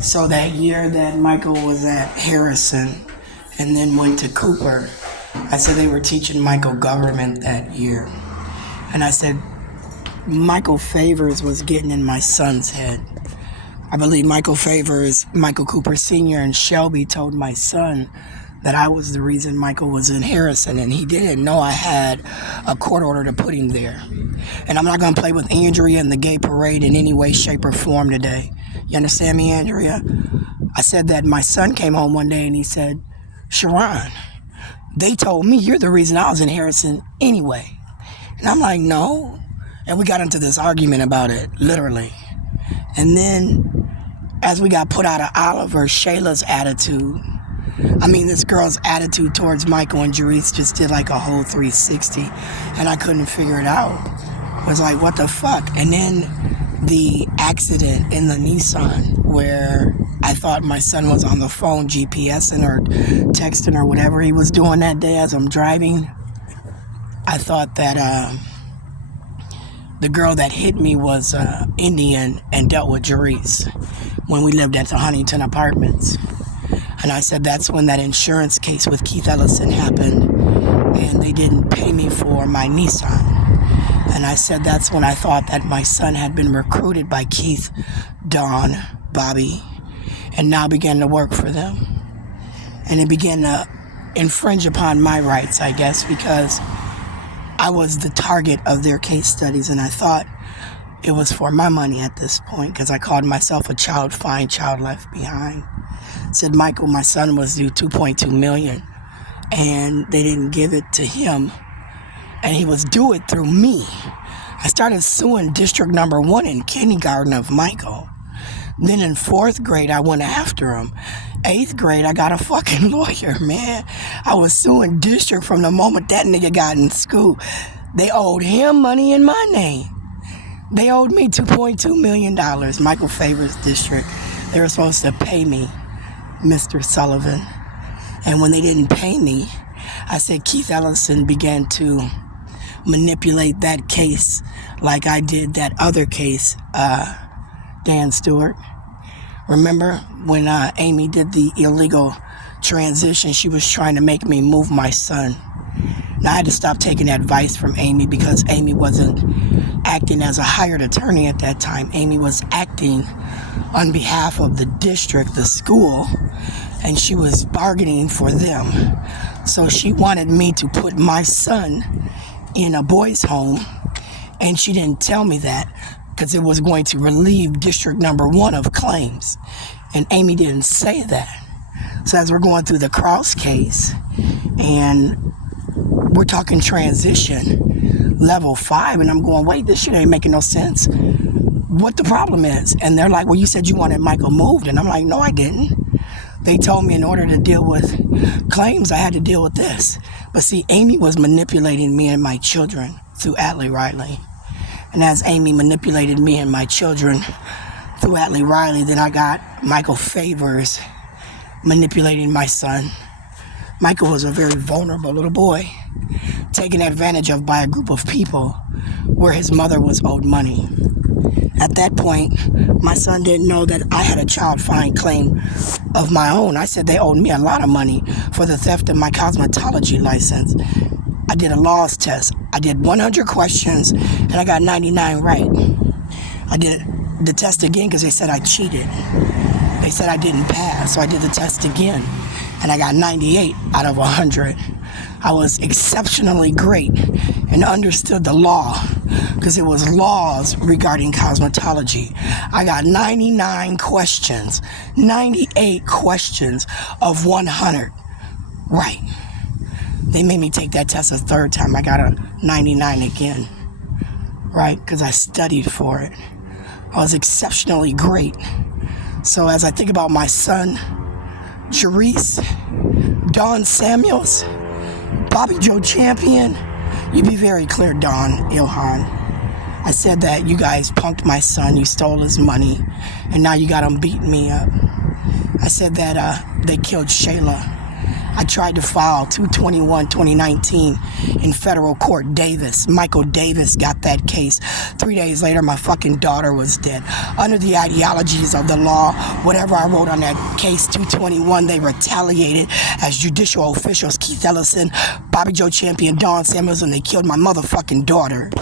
So that year that Michael was at Harrison and then went to Cooper, I said they were teaching Michael government that year. And I said, Michael Favors was getting in my son's head. I believe Michael Favors, Michael Cooper Sr. and Shelby told my son that I was the reason Michael was in Harrison, and he didn't know I had a court order to put him there. And I'm not going to play with Andrea and the gay parade in any way, shape, or form today. You understand me, Andrea? I said that my son came home one day and he said, Sharon, they told me you're the reason I was in Harrison anyway. And I'm like, no. And we got into this argument about it, literally. And then as we got put out of Oliver, Shayla's attitude, this girl's attitude towards Michael and Jerice just did like a whole 360. And I couldn't figure it out. I was like, what the fuck? And then the accident in the Nissan where I thought my son was on the phone GPSing or texting or whatever he was doing that day as I'm driving. I thought that the girl that hit me was Indian and dealt with Jerice when we lived at the Huntington Apartments. And I said that's when that insurance case with Keith Ellison happened and they didn't pay me for my Nissan. And I said that's when I thought that my son had been recruited by Keith, Dawn, Bobby, and now began to work for them. And it began to infringe upon my rights, I guess, because I was the target of their case studies, and I thought it was for my money at this point because I called myself a child fine, child left behind. Said, Michael, my son was due $2.2 million, and they didn't give it to him, and he was due it through me. I started suing District Number 1 in kindergarten of Michael. Then in 4th grade, I went after him. 8th grade, I got a fucking lawyer, man. I was suing District from the moment that nigga got in school. They owed him money in my name. They owed me $2.2 million, Michael Favors District. They were supposed to pay me, Mr. Sullivan. And when they didn't pay me, I said Keith Ellison began to manipulate that case like I did that other case, Dan Stewart. Remember when Amy did the illegal transition, she was trying to make me move my son. Now I had to stop taking advice from Amy because Amy wasn't acting as a hired attorney at that time. Amy was acting on behalf of the district, the school, and she was bargaining for them. So she wanted me to put my son in a boys' home, and she didn't tell me that because it was going to relieve District Number 1 of claims. And Amy didn't say that. So as we're going through the Cross case, and we're talking transition, level 5, and I'm going, wait, this shit ain't making no sense. What the problem is? And they're like, well, you said you wanted Michael moved. And I'm like, no, I didn't. They told me in order to deal with claims, I had to deal with this. But see, Amy was manipulating me and my children through Atlee Riley. And as Amy manipulated me and my children through Atlee Riley, then I got Michael Favors manipulating my son. Michael was a very vulnerable little boy, taken advantage of by a group of people where his mother was owed money. At that point, my son didn't know that I had a child fine claim of my own. I said they owed me a lot of money for the theft of my cosmetology license. I did a laws test. I did 100 questions, and I got 99 right. I did the test again because they said I cheated. They said I didn't pass, so I did the test again, and I got 98 out of 100. I was exceptionally great and understood the law because it was laws regarding cosmetology. I got 99 questions, 98 questions of 100 right. They made me take that test a third time. I got a 99 again, right? Because I studied for it. I was exceptionally great. So as I think about my son, Jerice, Dawn Samuels, Bobby Joe Champion, you be very clear, Dawn Ilhan. I said that you guys punked my son, you stole his money, and now you got him beating me up. I said that they killed Shayla. I tried to file 2/21/2019 in federal court. Michael Davis got that case. 3 days later, my fucking daughter was dead. Under the ideologies of the law, whatever I wrote on that case 221, they retaliated as judicial officials, Keith Ellison, Bobby Joe Champion, Don Samuels, and they killed my motherfucking daughter.